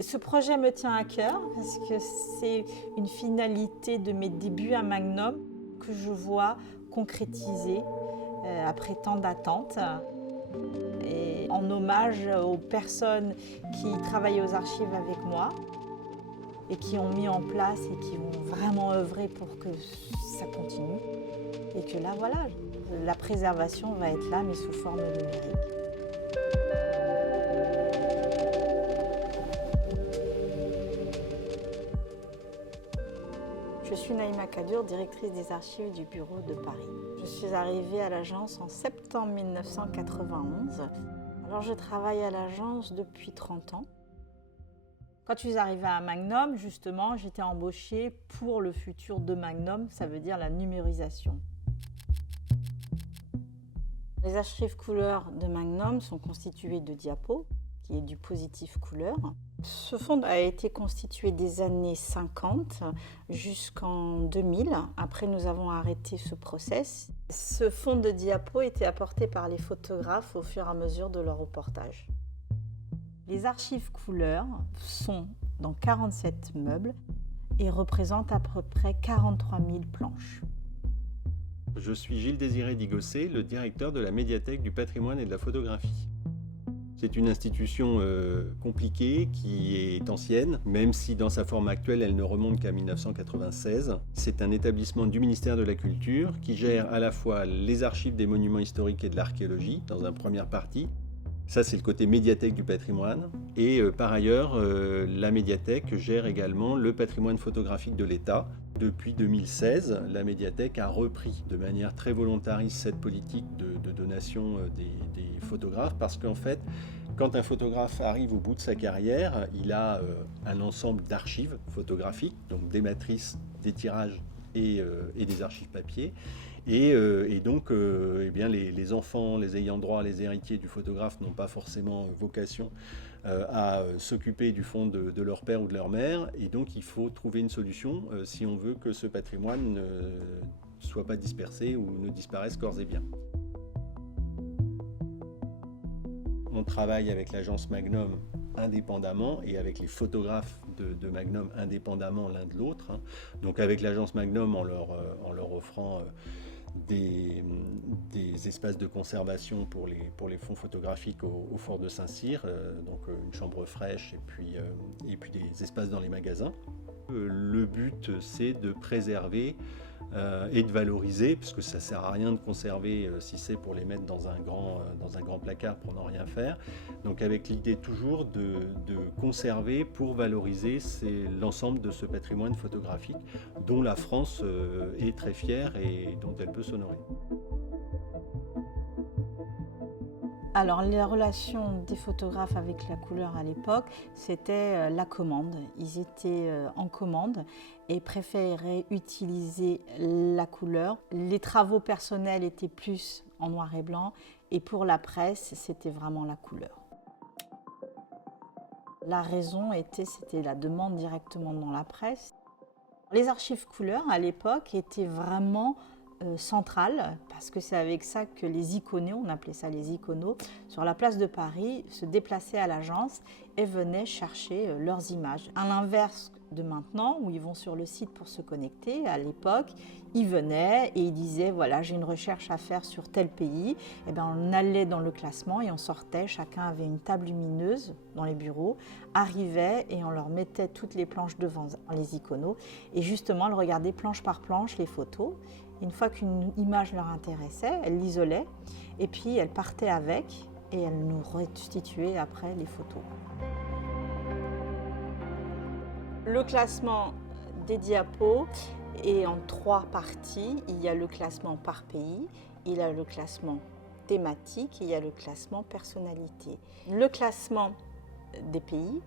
Ce projet me tient à cœur parce que c'est une finalité de mes débuts à Magnum que je vois concrétiser après tant d'attentes. Et en hommage aux personnes qui travaillaient aux archives avec moi et qui ont mis en place et qui ont vraiment œuvré pour que ça continue. Et que là, voilà, la préservation va être là, mais sous forme numérique. Je suis Naïma Kadur, directrice des archives du bureau de Paris. Je suis arrivée à l'agence en septembre 1991. Alors je travaille à l'agence depuis 30 ans. Quand je suis arrivée à Magnum, justement, j'étais embauchée pour le futur de Magnum, ça veut dire la numérisation. Les archives couleurs de Magnum sont constituées de diapos, qui est du positif couleur. Ce fonds a été constitué des années 50 jusqu'en 2000. Après, nous avons arrêté ce process. Ce fonds de diapos était apporté par les photographes au fur et à mesure de leur reportage. Les archives couleurs sont dans 47 meubles et représentent à peu près 43 000 planches. Je suis Gilles Désiré Digossé, le directeur de la médiathèque du patrimoine et de la photographie. C'est une institution compliquée qui est ancienne, même si dans sa forme actuelle elle ne remonte qu'à 1996. C'est un établissement du ministère de la Culture qui gère à la fois les archives des monuments historiques et de l'archéologie dans une première partie. Ça, c'est le côté médiathèque du patrimoine. Et par ailleurs, la médiathèque gère également le patrimoine photographique de l'État. Depuis 2016, la médiathèque a repris de manière très volontariste cette politique de donation des photographes parce qu'en fait, quand un photographe arrive au bout de sa carrière, il a un ensemble d'archives photographiques, donc des matrices, des tirages et des archives papier. Et donc, eh bien, les enfants, les ayants droit, les héritiers du photographe n'ont pas forcément vocation à s'occuper du fonds de leur père ou de leur mère. Et donc, il faut trouver une solution si on veut que ce patrimoine ne soit pas dispersé ou ne disparaisse corps et biens. On travaille avec l'agence Magnum indépendamment et avec les photographes de Magnum indépendamment l'un de l'autre. Donc avec l'agence Magnum en leur offrant des espaces de conservation pour les fonds photographiques au fort de Saint-Cyr, donc une chambre fraîche et puis des espaces dans les magasins. Le but, c'est de préserver et de valoriser, parce que ça ne sert à rien de conserver si c'est pour les mettre dans un grand placard pour n'en rien faire. Donc avec l'idée toujours de conserver pour valoriser l'ensemble de ce patrimoine photographique dont la France est très fière et dont elle peut s'honorer. Alors, les relations des photographes avec la couleur à l'époque, c'était la commande. Ils étaient en commande et préféraient utiliser la couleur. Les travaux personnels étaient plus en noir et blanc et pour la presse, c'était vraiment la couleur. La raison c'était la demande directement dans la presse. Les archives couleurs à l'époque étaient vraiment centrale, parce que c'est avec ça que les iconos, on appelait ça les iconos, sur la place de Paris, se déplaçaient à l'agence et venaient chercher leurs images. À l'inverse de maintenant, où ils vont sur le site pour se connecter, à l'époque, ils venaient et ils disaient, voilà, j'ai une recherche à faire sur tel pays. Et bien, on allait dans le classement et on sortait, chacun avait une table lumineuse dans les bureaux, arrivait et on leur mettait toutes les planches devant les iconos. Et justement, elles regardaient planche par planche les photos. Une fois qu'une image leur intéressait, elles l'isolaient et puis elles partaient avec et elles nous restituaient après les photos. Le classement des diapos est en 3 parties. Il y a le classement par pays, il y a le classement thématique et il y a le classement personnalité. Le classement des pays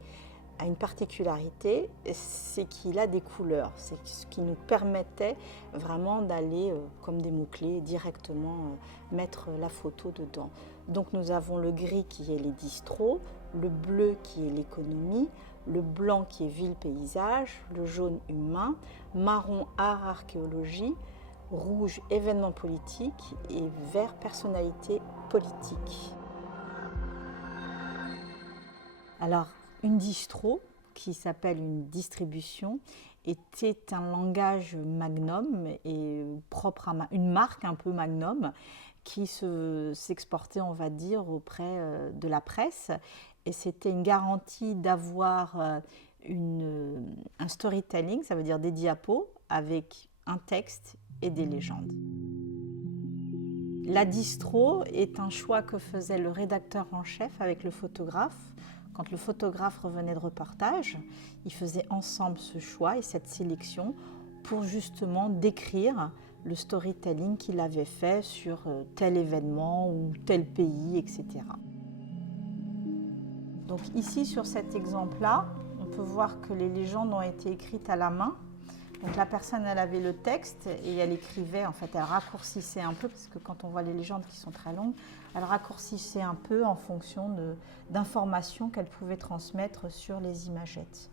a une particularité, c'est qu'il a des couleurs. C'est ce qui nous permettait vraiment d'aller, comme des mots-clés, directement mettre la photo dedans. Donc nous avons le gris qui est les distros, le bleu qui est l'économie, le blanc qui est ville-paysage, le jaune humain, marron art archéologie, rouge événements politiques et vert personnalité politique. Alors, une distro, qui s'appelle une distribution était un langage Magnum et propre à une marque un peu Magnum qui s'exportait, on va dire, auprès de la presse. Et c'était une garantie d'avoir un storytelling, ça veut dire des diapos avec un texte et des légendes. La distro est un choix que faisait le rédacteur en chef avec le photographe. Quand le photographe revenait de reportage, ils faisaient ensemble ce choix et cette sélection pour justement décrire le storytelling qu'il avait fait sur tel événement ou tel pays, etc. Donc ici, sur cet exemple-là, on peut voir que les légendes ont été écrites à la main. Donc la personne, elle avait le texte et elle écrivait, en fait, elle raccourcissait un peu, parce que quand on voit les légendes qui sont très longues, elle raccourcissait un peu en fonction d'informations qu'elle pouvait transmettre sur les imagettes.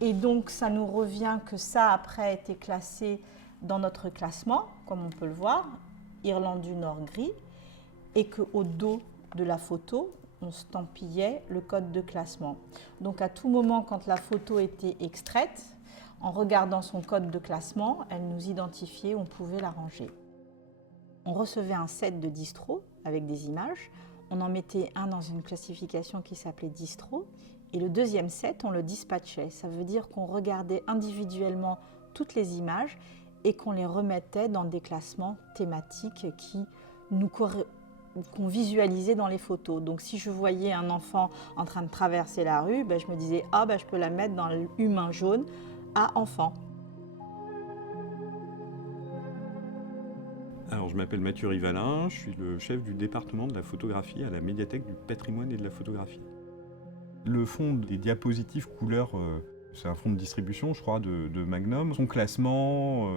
Et donc ça nous revient que ça, après, a été classé dans notre classement, comme on peut le voir, Irlande du Nord gris, et qu'au dos de la photo, on stampillait le code de classement. Donc à tout moment, quand la photo était extraite, en regardant son code de classement, elle nous identifiait, on pouvait la ranger. On recevait un set de distro avec des images. On en mettait un dans une classification qui s'appelait distro. Et le deuxième set, on le dispatchait. Ça veut dire qu'on regardait individuellement toutes les images et qu'on les remettait dans des classements thématiques qu'on visualisait dans les photos. Donc si je voyais un enfant en train de traverser la rue, je me disais « Ah, je peux la mettre dans l'humain jaune » à enfant. Alors, je m'appelle Mathieu Rivalin, je suis le chef du département de la photographie à la médiathèque du patrimoine et de la photographie. Le fond des diapositives couleur, c'est un fond de distribution, je crois, de Magnum. Son classement,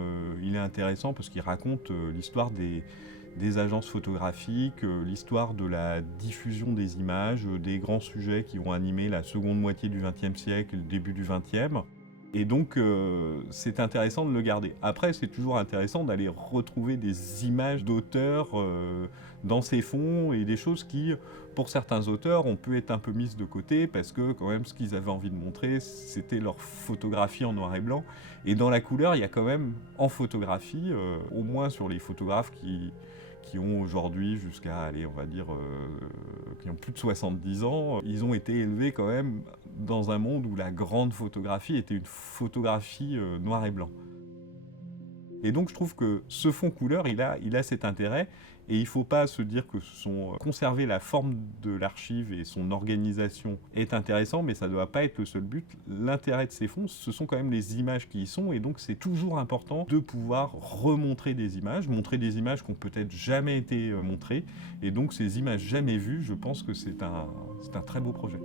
il est intéressant parce qu'il raconte l'histoire des agences photographiques, l'histoire de la diffusion des images, des grands sujets qui vont animer la seconde moitié du XXe siècle et le début du XXe. Et donc, c'est intéressant de le garder. Après, c'est toujours intéressant d'aller retrouver des images d'auteurs dans ces fonds et des choses qui, pour certains auteurs, ont pu être un peu mises de côté parce que, quand même, ce qu'ils avaient envie de montrer, c'était leur photographie en noir et blanc. Et dans la couleur, il y a quand même, en photographie, au moins sur les photographes qui ont aujourd'hui jusqu'à, allez, on va dire, qui ont plus de 70 ans, ils ont été élevés quand même dans un monde où la grande photographie était une photographie noir et blanc. Et donc je trouve que ce fond couleur, il a cet intérêt, et il ne faut pas se dire que conserver la forme de l'archive et son organisation est intéressant, mais ça ne doit pas être le seul but. L'intérêt de ces fonds, ce sont quand même les images qui y sont, et donc c'est toujours important de pouvoir remontrer des images, montrer des images qui n'ont peut-être jamais été montrées, et donc ces images jamais vues, je pense que c'est un très beau projet.